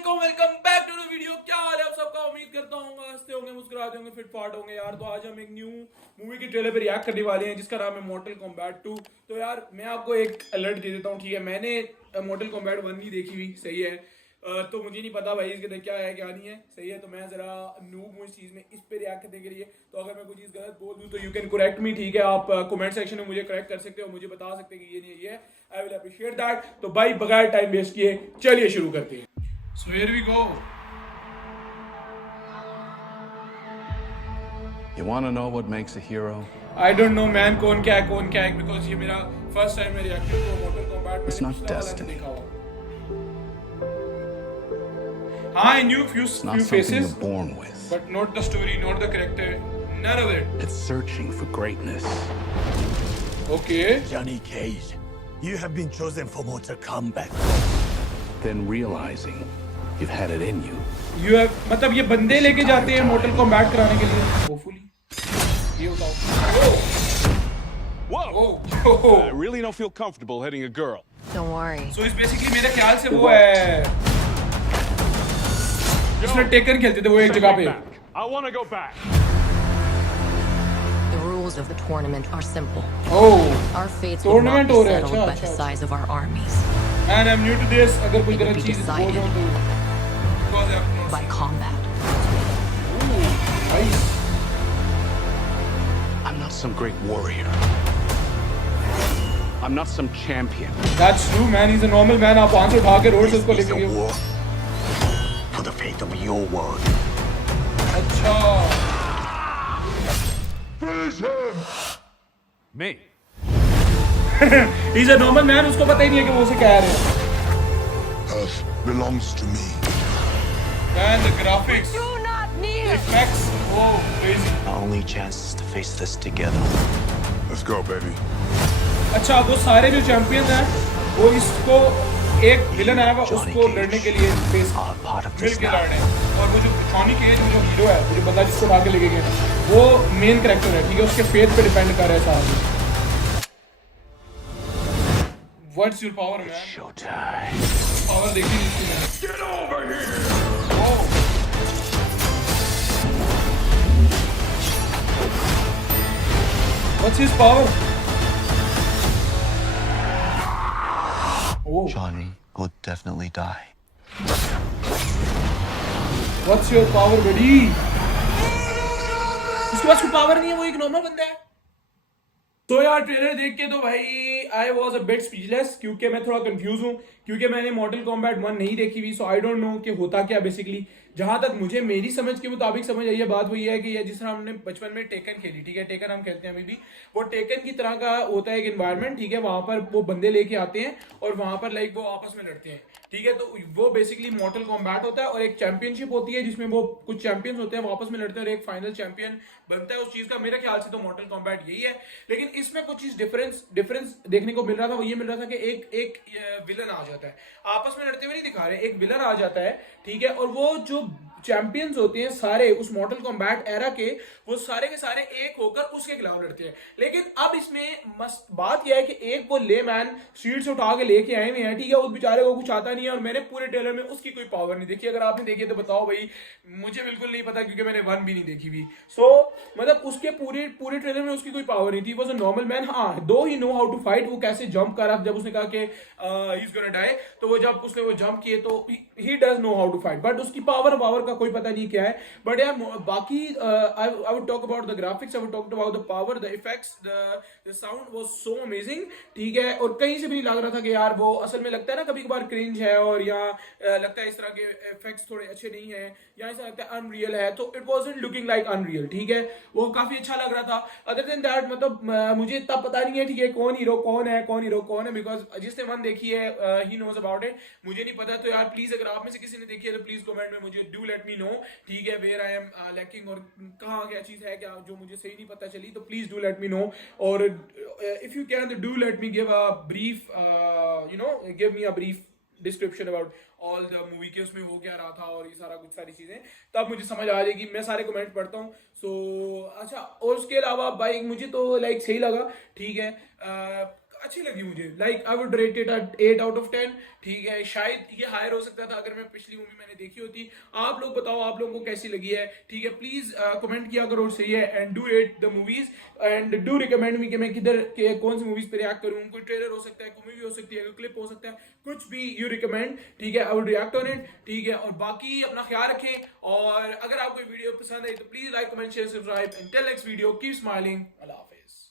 वालेकुम, welcome back to the video. क्या हाल है आप सबका? उम्मीद करता हूँ हंसते होंगे, मुस्कुराते होंगे, फिट फाट होंगे यार। तो आज हम एक न्यू मूवी की ट्रेलर पे रिएक्ट करने वाले हैं जिसका नाम है मॉर्टल कॉम्बैट 2। तो यार मैं आपको एक अलर्ट दे देता हूँ, ठीक है। मैंने मॉर्टल कॉम्बैट 1 नहीं देखी हुई, सही है। तो मुझे नहीं पता भाई इसके अंदर क्या है क्या नहीं है, सही है। तो मैं जरा नूब हूँ इस चीज़ में, इस पे रिएक्ट करने के लिए। तो अगर मैं कोई चीज़ गलत बोल दूँ तो यू कैन करेक्ट मी, ठीक है। आप कमेंट सेक्शन में मुझे करेक्ट कर सकते हो, मुझे बता सकते हैं कि ये नहीं है, ये है। I will appreciate that. तो भाई बगैर टाइम वेस्ट किए चलिए शुरू करते हैं। So here we go. You want to know what makes a hero? I don't know man, कौन क्या है because ये मेरा first time मैं reacting to Mortal Kombat। It's मैंने not पिछला वाला नहीं destiny. देखा हुआ। हाँ, I knew few It's not something faces, you're born with. but not the story, not the character, none of it. It's searching for greatness. Okay. Johnny Cage, you have been chosen for Mortal Kombat. Then realizing you've had it in you. You have मतलब ये बंदे लेके जाते हैं Mortal Kombat कराने के लिए। Hopefully ये बताओ। Whoa! Oh, I really don't feel comfortable hitting a girl. Don't worry. so it's basically मेरे ख्याल से वो है जिसमें टेकन खेलते थे वो एक जगह पे। I want to go back. The rules of the tournament are simple. Oh. Our fates will not Tournament be हो रहा है, settled by अच्छा, the अच्छा। size of our armies, And I'm new to this. अगर कोई It will गलत be चीज बोल decided रहा हूँ तो because I have not by seen. combat. Ooh, nice. I'm not some great warrior. I'm not some champion. That's true, man. He's a normal man. आप वहाँ से उठा के रोड से उसको This is लेके a गए। war for the fate of your world. अच्छा। Me. He's a normal man. उसको पता ही नहीं है कि वो उसे कह रहे हैं। Earth belongs to me. Man, the graphics, Do not the kneel. effects, oh, crazy. Our only chance is to face this together. Let's go, baby. अच्छा, वो सारे जो चैंपियंस हैं, वो इसको एक विलन आया हुआ उसको लड़ने के लिए face Are part of mill this के now. लड़ रहे हैं। और वो जो जॉनी केज, वो जो हीरो है, वो जो बंदा जिसको उठा के लेके गए, वो मेन कैरेक्टर है, ठीक है। उसके फेथ पे डिपेंड कर रहा है सारा। What's your power, man? Showtime. Power देखी नहीं थी मैंने। Get over here! Oh. What's his power? Oh. Johnny will definitely die. What's your power, buddy? उसके पास कोई पावर नहीं है, वो एक नॉर्मल बंदा है। तो यार ट्रेलर देख के तो भाई I was a bit speechless, क्योंकि मैं थोड़ा कंफ्यूज हूँ, क्योंकि मैंने मॉर्टल कॉम्बैट 1 नहीं देखी हुई। सो आई डोंट नो कि होता क्या बेसिकली। जहां तक मुझे मेरी समझ के मुताबिक समझ आई है, बात वही है कि ये जिस तरह हमने बचपन में टेकन खेली, ठीक है, टेकन हम खेलते हैं अभी भी, वो टेकन की तरह का होता है एक एनवायरनमेंट, ठीक है। वहां पर वो बंदे लेके आते हैं और वहां पर लाइक वो आपस में लड़ते हैं, ठीक है। तो वो बेसिकली मॉर्टल कॉम्बैट होता है और एक चैंपियनशिप होती है जिसमें वो कुछ चैंपियंस होते हैं, वो आपस में लड़ते हैं और एक फाइनल चैंपियन बनता है उस चीज का। मेरे ख्याल से तो मॉर्टल कॉम्बैट यही है, लेकिन इसमें कुछ चीज डिफरेंस देखने को मिल रहा था। वो ये मिल रहा था कि एक विलन आ जाता है, आपस में लड़ते हुए नहीं दिखा रहे, एक विलन आ जाता है, ठीक है। और वो जो चैंपियंस होते हैं सारे उस मॉर्टल कॉम्बैट एरा के, वो सारे के सारे एक होकर उसके खिलाफ लड़ते हैं। लेकिन अब इसमें मस्त बात यह है कि एक वो ले मैन शील्ड से उठा के लेके आए हुए हैं, ठीक है। उस बेचारे को कुछ आता नहीं है और मैंने पूरे ट्रेलर में उसकी कोई पावर नहीं देखी। अगर आपने देखी है तो बताओ भाई, मुझे बिल्कुल नहीं पता क्योंकि मैंने 1 भी नहीं देखी हुई। सो मतलब उसके पूरे ट्रेलर में उसकी कोई पावर नहीं थी। Was a normal man. हाँ, दो ही नो हाउ टू फाइट। वो कैसे जंप करा, जब उसने कहा कि ही इज गोना डाई, तो वो जब उसने वो जंप किए तो ही does know how to fight, but उसकी पावर का कोई पता नहीं क्या है। बट यार बाकी I would talk about the graphics, I would talk about the power, the effects, the sound was so amazing, ठीक है। और कहीं से भी नहीं लग रहा था कि यार वो असल में लगता है ना कभी कभार क्रिंज है और या लगता है इस तरह के इफेक्ट्स थोड़े अच्छे नहीं है या ऐसा लगता है अनरियल है, तो it wasn't looking like unreal, ठीक है। वो काफी अच्छा लग रहा था। अदर देन दैट मतलब मुझे इतना पता नहीं है, ठीक है, कौन हीरो कौन है, बिकॉज जिसने 1 देखी है ही नोज अबाउट इट, मुझे नहीं पता। तो यार प्लीज अगर आप में से किसी ने देखी है तो प्लीज कमेंट में मुझे डू लेट मी नो, ठीक है, वेयर आई एम लैकिंग और कहाँ क्या चीज है क्या जो मुझे सही नहीं पता चली, तो please do let me know. और if you can do let me give a brief, give me a brief description about all the movie के उसमें हो क्या रहा था और ये सारा कुछ सारी चीजें, तब मुझे समझ आ जाएगी। मैं सारे कमेंट पढ़ता हूँ। सो अच्छा, और उसके अलावा भाई मुझे तो लाइक सही लगा, ठीक है। अच्छी लगी मुझे, like I would rate it at 8 out of 10। ठीक है, शायद ये हायर हो सकता था अगर मैं पिछली मूवी मैंने देखी होती। आप लोग बताओ आप लोगों को कैसी लगी है, ठीक है, प्लीज कमेंट किया करो, सही है, and do rate the movies and do recommend मी कि मैं किधर के कौन सी मूवीज पे रिएक्ट करूँ। कोई ट्रेलर हो सकता है, कोई मूवी हो सकती है, कोई क्लिप हो सकता है, कुछ भी यू रिकमेंड, ठीक है, I would react on it. ठीक है, और बाकी अपना ख्याल रखें, और अगर आपको वीडियो पसंद आई तो please like comment share subscribe, and till next video keep smiling, Allah Hafiz.